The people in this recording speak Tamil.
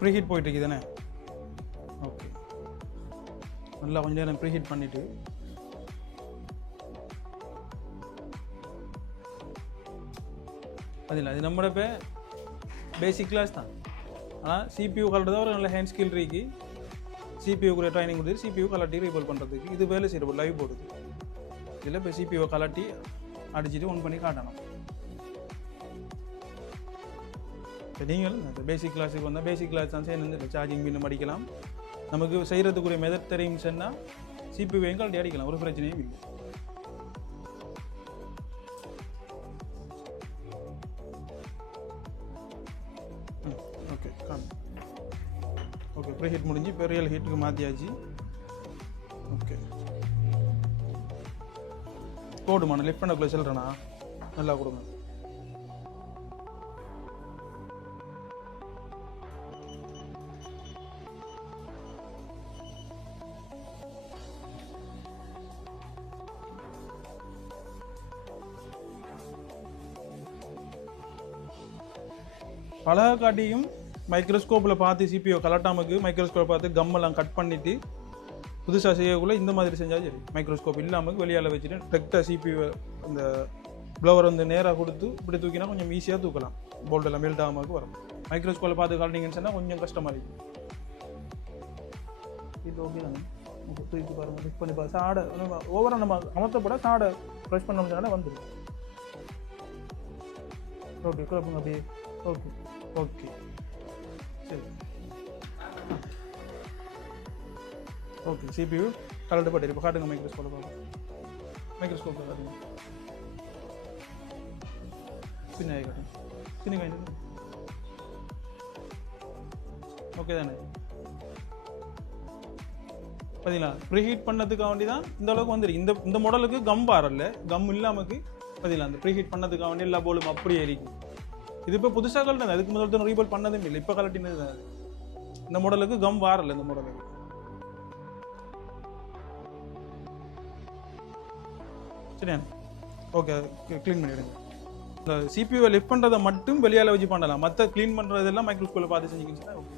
ப்ரீ ஹீட் போயிட்டு இருக்கு தானே? ஓகே, நல்லா கொஞ்சம் நேரம் ப்ரீ ஹீட் பண்ணிவிட்டு அதில் அது நம்மளோட இப்போ பேசிக் கிளாஸ் தான். ஆனால் சிபியூ கலட்டுறதா ஒரு நல்ல ஹேண்ட் ஸ்கில் இருக்கு. சிபியூக்குரிய ட்ரைனிங் கொடுத்து சிபியூ கலட்டி ரீபோல் பண்ணுறதுக்கு இது வேலை செய்கிற லைவ் போடுது. இதில் இப்போ சிபியூவை கலட்டி அடிச்சுட்டு ஒன் பண்ணி காட்டணும். இப்போ நீங்கள் இந்த பேசிக் கிளாஸுக்கு வந்தால் பேசிக் கிளாஸ் தான் சேர்ந்து சார்ஜிங் பின்னு அடிக்கலாம். நமக்கு செய்கிறதுக்குரிய மெதட் தெரியும் சொன்னால் சிபியூவையும் கலட்டி அடிக்கலாம், ஒரு பிரச்சனையும் இல்லை. ஓகே ஓகே, ப்ரீ ஹீட் முடிஞ்சு இப்போ ரியல் ஹீட்டுக்கு மாற்றியாச்சு. ஓகே, போடுமா? நான் லிஃப்ட் பண்ணக்குள்ளே சொல்கிறேண்ணா, நல்லா கொடுங்க. பலகை காட்டியும் மைக்ரோஸ்கோப்பில் பார்த்து சிபிஓ கலட்டாமக்கு மைக்ரோஸ்கோப் பார்த்து கம்மெல்லாம் கட் பண்ணிவிட்டு புதுசாக செய்யக்குள்ளே இந்த மாதிரி செஞ்சால் சரி. மைக்ரோஸ்கோப் இல்லாமல் வெளியால் வச்சுட்டு டெக்டாக சிபிஓ அந்த ப்ளவர் வந்து நேராக கொடுத்து இப்படி தூக்கினா கொஞ்சம் ஈஸியாக தூக்கலாம். போல்டெல்லாம் மெல்ட் ஆகாமக்கு வரும். மைக்ரோஸ்கோப்பில் பார்த்து கலட்டிங்கன்னு சொன்னால் கொஞ்சம் கஷ்டமாக இருக்கும். இது ஓகே தானே? தூக்கி பாருங்கள், ஃபிக்ஸ் பண்ணி பாருங்கள். சாடை ஓவராக நம்ம அமர்த்தப்பட சாடை ப்ரெஷ் பண்ணோம்னால வந்துடும். ஓகே, குழப்பங்க அப்படியே. ஓகே ஓகே, சரி. ஓகே, சிபியூ கலந்து பட்டு இப்போ காட்டுங்க. மைக்ரோஸ்கோப்பில் பார்ப்போம். மைக்ரோஸ்கோப்பில் காட்டுங்க. பின்னாடி காட்டுங்க. பின்னாடி காட்டுங்க. ஓகே தானே? பார்த்தீங்களா? ப்ரீ ஹீட் பண்ணதுக்காக வேண்டி தான் இந்த அளவுக்கு வந்துருக்கு. இந்த மாடலுக்கு கம் வரல, கம் இல்லாமக்கு பார்த்தீங்களா? அந்த ப்ரீ ஹீட் பண்ணதுக்காக வேண்டி எல்லா போலும் அப்படியே இருக்கும். இது இப்போ புதுசாக கலட்டினது, அதுக்கு முதல்ல ரீபோல் பண்ணதும் இல்லை, இப்போ கலட்டினது தான். இந்த மாடலுக்கு கம் வாரல. இந்த மாடலுக்கு சரியா? ஓகே, க்ளீன் பண்ணிவிடுங்க. இந்த சிபியூவை லிஃப்ட் பண்ணுறதை மட்டும் வெளியால் வச்சு பண்ணலாம். மற்ற க்ளீன் பண்ணுறதெல்லாம் மைக்ரோஸ்கோப்பில் பார்த்து செஞ்சுக்கிச்சுன்னா ஓகே.